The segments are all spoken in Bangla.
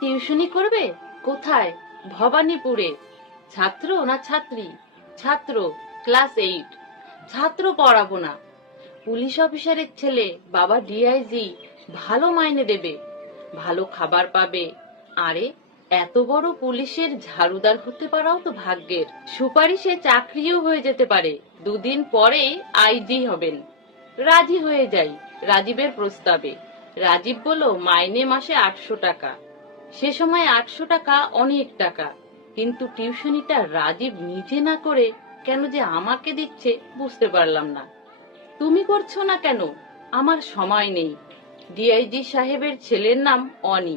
টিউশনি করবে? কোথায়? ভবানীপুরে। ছাত্র না ছাত্রী? ছাত্র, ক্লাস 8। ছাত্র পড়াবো না। পুলিশ অফিসারের ছেলে, বাবা ডিআইজি, ভালো মাইনে দেবে, ভালো খাবার পাবে। আরে এত বড় পুলিশের ঝাড়ুদার হতে পারাও তো ভাগ্যের। সুপারিশে চাকরিও হয়ে যেতে পারে। দুদিন পরে আইজি হবেন। রাজি হয়ে যাই রাজীবের প্রস্তাবে। রাজীব বলল মাইনে মাসে 800 টাকা। সে সময় 800 টাকা অনেক টাকা, কিন্তু টিউশনিটা রাজীব নিজে না করে কেন যে আমাকে দিচ্ছে বুঝতে পারলাম না। তুমি করছো না কেন? আমার সময় নেই। ডিআইজি সাহেবের ছেলের নাম অনি।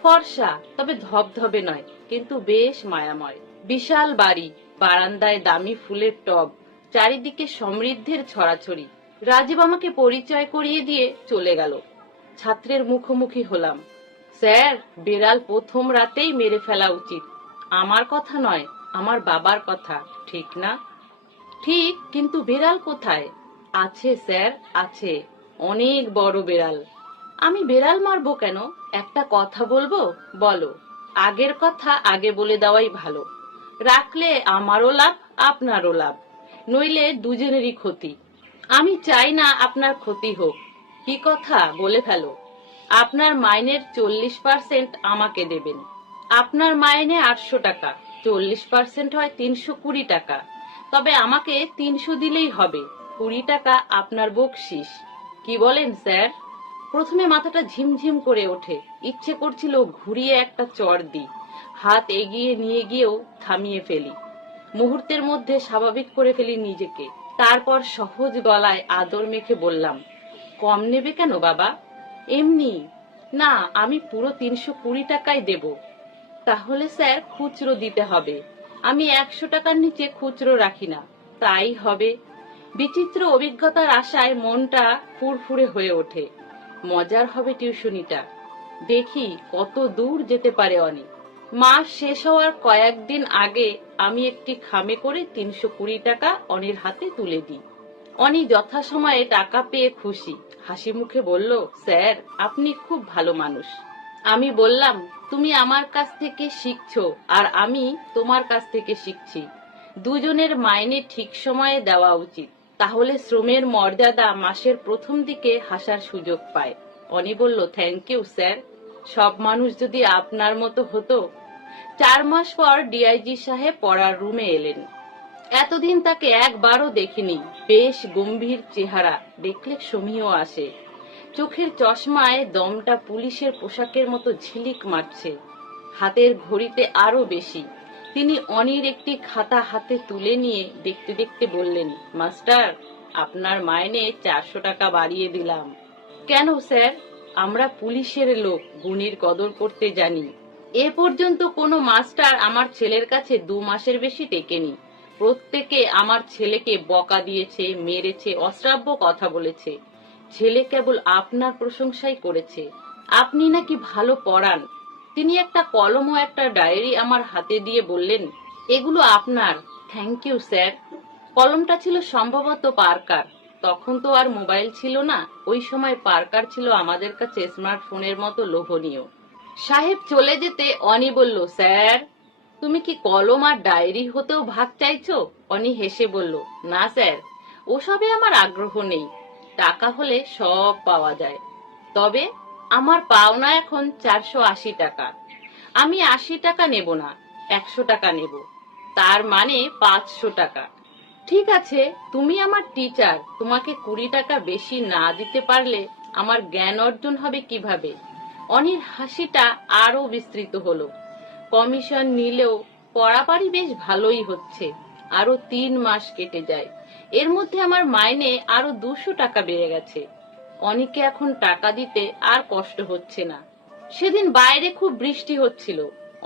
ফর্সা, তবে ধবধবে নয়, কিন্তু বেশ মায়াময়। বিশাল বাড়ি, বারান্দায় দামি ফুলের টব, চারিদিকে সমৃদ্ধের ছড়াছড়ি। রাজীব আমাকে পরিচয় করিয়ে দিয়ে চলে গেল। ছাত্রের মুখোমুখি হলাম। স্যার, বেড়াল প্রথম রাতেই মেরে ফেলা উচিত। আমার কথা নয়, আমার বাবার কথা, ঠিক না? ঠিক, কিন্তু বেড়াল কোথায়? আছে স্যার, আছে, অনেক বড় বেড়াল। আমি বেড়াল মারবো কেন? একটা কথা বলবো? বলো। আগের কথা আগে বলে দেওয়াই ভালো। রাখলে আমারও লাভ, আপনারও লাভ, নইলে দুজনেরই ক্ষতি। আমি চাই না আপনার ক্ষতি হোক। কি কথা বলে ফেলো। আপনার মাইনের 40% আমাকে দেবেন। আপনার মাইনে 800 টাকা, 40% হয় 320 টাকা। তবে আমাকে 300 দিলেই হবে। 20 টাকা আপনার বকশিস। কি বলেন স্যার? প্রথমে মাথাটা ঝিমঝিম করে ওঠে, ইচ্ছে করছিল ঘুরিয়ে একটা চড় দিই। হাত এগিয়ে নিয়ে গিয়েও থামিয়ে ফেলি। মুহূর্তের মধ্যে স্বাভাবিক করে ফেলি নিজেকে। তারপর সহজ গলায় আদর মেখে বললাম, কম নেবে কেন বাবা? এমনি। না, আমি পুরো 320 টাকাই দেব। তাহলে স্যার খুচরো দিতে হবে। আমি 100 টাকার নিচে খুচরো রাখি না। তাই হবে। বিচিত্র অভিজ্ঞতার আশায় মনটা ফুরফুরে হয়ে ওঠে। মজার হবে টিউশনিটা। দেখি কত দূর যেতে পারে অনেক। মাস শেষ হওয়ার কয়েকদিন আগে আমি একটি খামে করে 320 টাকা অনির হাতে তুলে দিই। অনি যথাসময়ে টাকা পেয়ে খুশি, হাসি মুখে বলল, স্যার আপনি খুব ভালো মানুষ। আমি বললাম, তুমি আমার কাছ থেকে শিখছো আর আমি তোমার কাছ থেকে শিখছি। দুজনের মাইনে ঠিক সময়ে দেওয়া উচিত, তাহলে শ্রমের মর্যাদা মাসের প্রথম দিকে হাসার সুযোগ পায়। অনি বলল, থ্যাংক ইউ স্যার। সব মানুষ যদি আপনার মতো হতো। 4 মাস পর ডিআইজি সাহেব পড়ার রুমে এলেন। এতদিন তাকে একবারও দেখিনি। বেশ গম্ভীর চেহারা, দেখলে সমীহ আসে। চোখের চশমায় দমটা পুলিশের পোশাকের মতো ঝিলিক মারছে, হাতের ঘড়িতে আরো বেশি। তিনি অনির একটি খাতা হাতে তুলে নিয়ে দেখতে দেখতে বললেন, মাস্টার, আপনার মাইনে 400 টাকা বাড়িয়ে দিলাম। কেন স্যার? আমরা পুলিশের লোক, গুণীর কদর করতে জানি। এ পর্যন্ত কোনো মাস্টার আমার ছেলের কাছে 2 মাসের বেশি টেকেনি। প্রত্যেকে আমার ছেলেকে বকা দিয়েছে, মেরেছে, অশ্রাব্য কথা বলেছে। ছেলে কেবল আপনার প্রশংসাই করেছে। আপনি নাকি ভালো পড়ান। তিনি একটা কলম ও একটা ডায়েরি আমার হাতে দিয়ে বললেন, এগুলো আপনার। Thank you sir. কলমটা ছিল সম্ভবত পার্কার। তখন তো আর মোবাইল ছিল না। ওই সময় পার্কার ছিল আমাদের কাছে স্মার্টফোনের মতো লোভনীয়। সাহেব চলে যেতে অনি বলল, স্যার তুমি কি কলম আর ডায়েরি হতেও ভাগ চাইছো? অনি হেসে বলল, না স্যার, ওসবে আমার আগ্রহ নেই। টাকা হলে সব পাওয়া যায়। তবে আমার পাওনা এখন 480 টাকা। আমি 80 টাকা নেব না, 100 টাকা নেব। তার মানে 500 টাকা। ঠিক আছে, তুমি আমার টিচার। তোমাকে 20 টাকা বেশি না দিতে পারলে আমার জ্ঞান অর্জন হবে কিভাবে? অনির হাসিটা আরো বিস্তৃত হলো। কমিশন নিলেও পড়াপাড়ি বেশ ভালোই হচ্ছে। আরো 3 মাস কেটে যায়। এর মধ্যে আমার মাইনে আরো 200 টাকা বেড়ে গেছে। অনিকে এখন টাকা দিতে আর কষ্ট হচ্ছে না। সেদিন বাইরে খুব বৃষ্টি হচ্ছিল।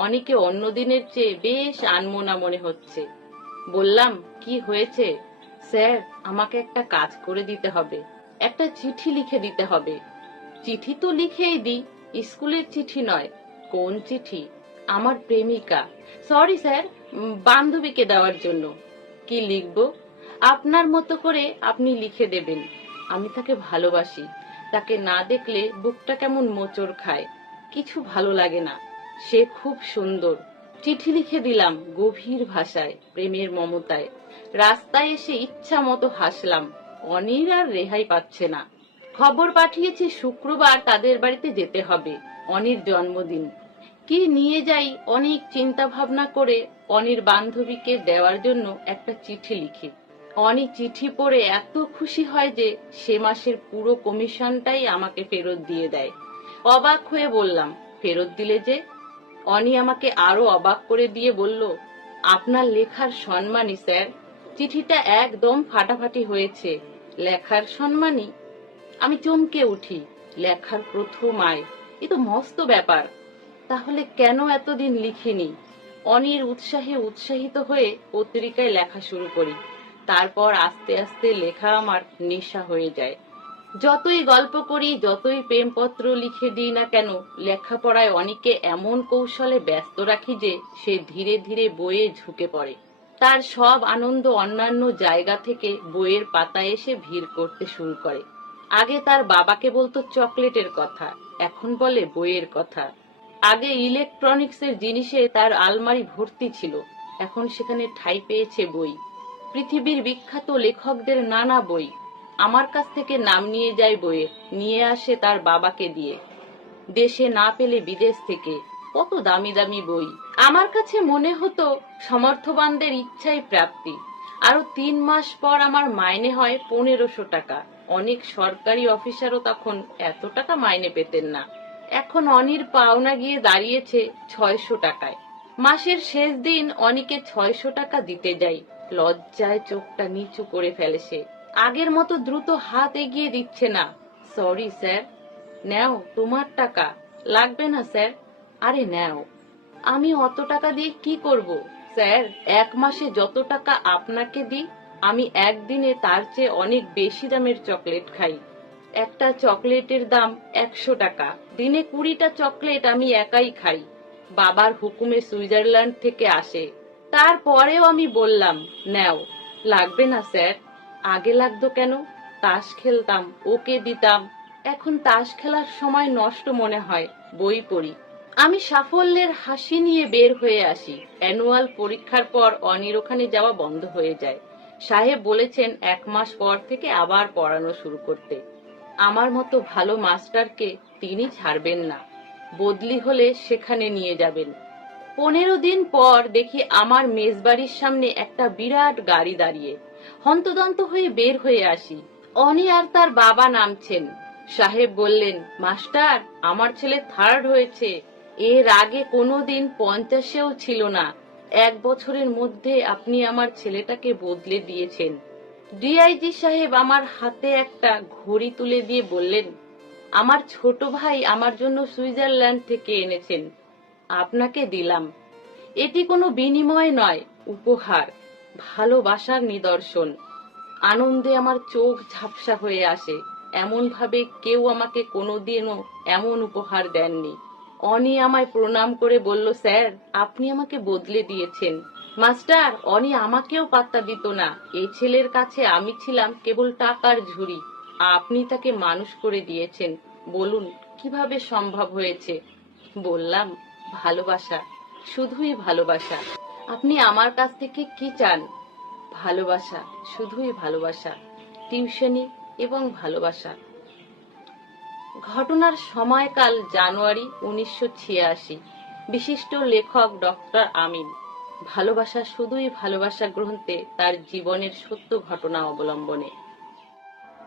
অনিকে অন্য দিনের চেয়ে বেশ আনমনা মনে হচ্ছে। বললাম, কি হয়েছে? স্যার, আমাকে একটা কাজ করে দিতে হবে। একটা চিঠি লিখে দিতে হবে। চিঠি তো লিখেই দিই, স্কুলের চিঠি নয়। কোন চিঠি? আমার প্রেমিকা, সরি স্যার, বান্ধবীকে দেওয়ার জন্য। কি লিখবো? আপনার মতো করে আপনি লিখে দেবেন। আমি তাকে ভালোবাসি। তাকে না দেখলে বুকটা কেমন মোচড় খায়, কিছু ভালো লাগে না। সে খুব সুন্দর। চিঠি লিখে দিলাম গভীর ভাষায়, প্রেমের মমতায়। রাস্তায় এসে ইচ্ছা মতো হাসলাম। অনির আর রেহাই পাচ্ছে না। খবর পাঠিয়েছি শুক্রবার তাদের বাড়িতে যেতে হবে, অনির জন্মদিন। কি নিয়ে যাই অনেক চিন্তা ভাবনা করে অনির বান্ধবীকে দেওয়ার জন্য একটা চিঠি লিখি। অনি চিঠি পড়ে এত খুশি হয় যে সে মাসের পুরো কমিশনটাই আমাকে ফেরত দিয়ে দেয়। অবাক হয়ে বললাম, ফেরত দিলে যে? অনি আমাকে আরো অবাক করে দিয়ে বলল, আপনার লেখার সম্মানী স্যার। চিঠিটা একদম ফাটাফাটি হয়েছে। লেখার সম্মানী? আমি চমকে উঠি। লেখার প্রথম আয়, এ তো মস্ত ব্যাপার। তাহলে কেন এতদিন লিখিনি? অনির উৎসাহে উৎসাহিত হয়ে পত্রিকায় লেখা শুরু করি। তারপর আস্তে আস্তে লেখা আমার নেশা হয়ে যায়। যতই গল্প করি, যতই প্রেমপত্র লিখে দিই না কেন, লেখাপড়ায় অনিকে এমন কৌশলে ব্যস্ত রাখি যে সে ধীরে ধীরে বইয়ে ঝুঁকে পড়ে। তার সব আনন্দ অন্যান্য জায়গা থেকে বইয়ের পাতায় এসে ভিড় করতে শুরু করে। আগে তার বাবাকে বলতো চকলেটের কথা, এখন বলে বইয়ের কথা। আগে ইলেকট্রনিক্সের জিনিসে তার আলমারি ভর্তি ছিল, এখন সেখানে ঠাঁই পেয়েছে বই। পৃথিবীর বিখ্যাত লেখকদের নানা বই। আমার কাছ থেকে নাম নিয়ে যায় বইয়ের, নিয়ে আসে তার বাবাকে দিয়ে। দেশে না পেলে বিদেশ থেকে কত দামি দামি বই। আমার কাছে মনে হতো সমর্থবানদের ইচ্ছাই প্রাপ্তি। আরো 3 মাস পর আমার মাইনে হয় 1500 টাকা। অনেক সরকারি অফিসারও তখন এত টাকা মাইনে পেতেন না। এখন অনির পাওনা গিয়ে দাঁড়িয়েছে 600 টাকায়। মাসের শেষ দিন অনিকে 600 টাকা দিতে যাই। লজ্জায় চোখটা নিচু করে ফেলে সে। আগের মতো দ্রুত হাত এগিয়ে দিচ্ছে না। Sorry sir. নাও তোমার টাকা। লাগবে না স্যার। আরে নাও। আমি অত টাকা দিয়ে কি করব স্যার? 1 মাসে যত টাকা আপনাকে দিই, আমি একদিনে তার চেয়ে অনেক বেশি দামের চকলেট খাই। একটা চকলেটের দাম 100 টাকা। দিনে 20টা চকলেট আমি একাই খাই। বাবার হুকুমে সুইজারল্যান্ড থেকে আসে। তারপরেও আমি বললাম, নাও। লাগবে না স্যার। আগে লাগতো কেন? তাস খেলতাম, ওকে দিতাম। এখন তাস খেলার সময় নষ্ট মনে হয়, বই পড়ি। আমি সাফল্যের হাসি নিয়ে বের হয়ে আসি। অ্যানুয়াল পরীক্ষার পর অনির ওখানে যাওয়া বন্ধ হয়ে যায়। সাহেব বলেছেন 1 মাস পর থেকে আবার পড়ানো শুরু করতে। আমার মতো ভালো মাস্টারকে তিনি ছাড়বেন না। বদলি হলে সেখানে নিয়ে যাবেন। 15 দিন পর দেখি আমার মেজবাড়ির সামনে একটা বিরাট গাড়ি দাঁড়িয়ে। হন্তদন্ত হয়ে বের হয়ে আসি। অনি আর তার বাবা নামছেন। সাহেব বললেন, মাস্টার, আমার ছেলে 3rd হয়েছে। এর আগে কোনোদিন 50-এও ছিল না। 1 বছরের মধ্যে আপনি আমার ছেলেটাকে বদলে দিয়েছেন। ডিআইজি সাহেব আমার হাতে একটা ঘড়ি তুলে দিয়ে বললেন, আমার ছোট ভাই আমার জন্য সুইজারল্যান্ড থেকে এনেছেন, আপনাকে দিলাম। এটি কোনো বিনিময় নয়, উপহার, ভালোবাসার নিদর্শন। আনন্দে আমার চোখ ঝাপসা হয়ে আসে। এমন ভাবে কেউ আমাকে কোনোদিনও এমন উপহার দেননি। অনি আমায় প্রণাম করে বলল, স্যার, আপনি আমাকে বদলে দিয়েছেন। মাস্টার, অনি আমাকেও পাত্তা দিত না। এই ছেলের কাছে আমি ছিলাম কেবল টাকার ঝুড়ি। আপনি তাকে মানুষ করে দিয়েছেন। বলুন কিভাবে সম্ভব হয়েছে? বললাম, ভালোবাসা, শুধুই ভালোবাসা। আপনি আমার কাছ থেকে কি চান? ভালোবাসা, শুধুই ভালোবাসা, টিউশনি এবং ভালোবাসা। ঘটনার সময়কাল জানুয়ারি 1986। বিশিষ্ট লেখক ডক্টর আমিন। ভালোবাসা, শুধুই ভালোবাসা গ্রন্থে তার জীবনের সত্য ঘটনা অবলম্বনে।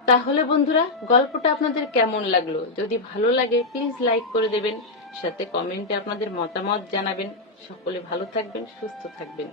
তাহলে বন্ধুরা, গল্পটা আপনাদের কেমন লাগলো? যদি ভালো লাগে প্লিজ লাইক করে দেবেন, সাথে কমেন্টে আপনাদের মতামত জানাবেন। সকলে ভালো থাকবেন, সুস্থ থাকবেন।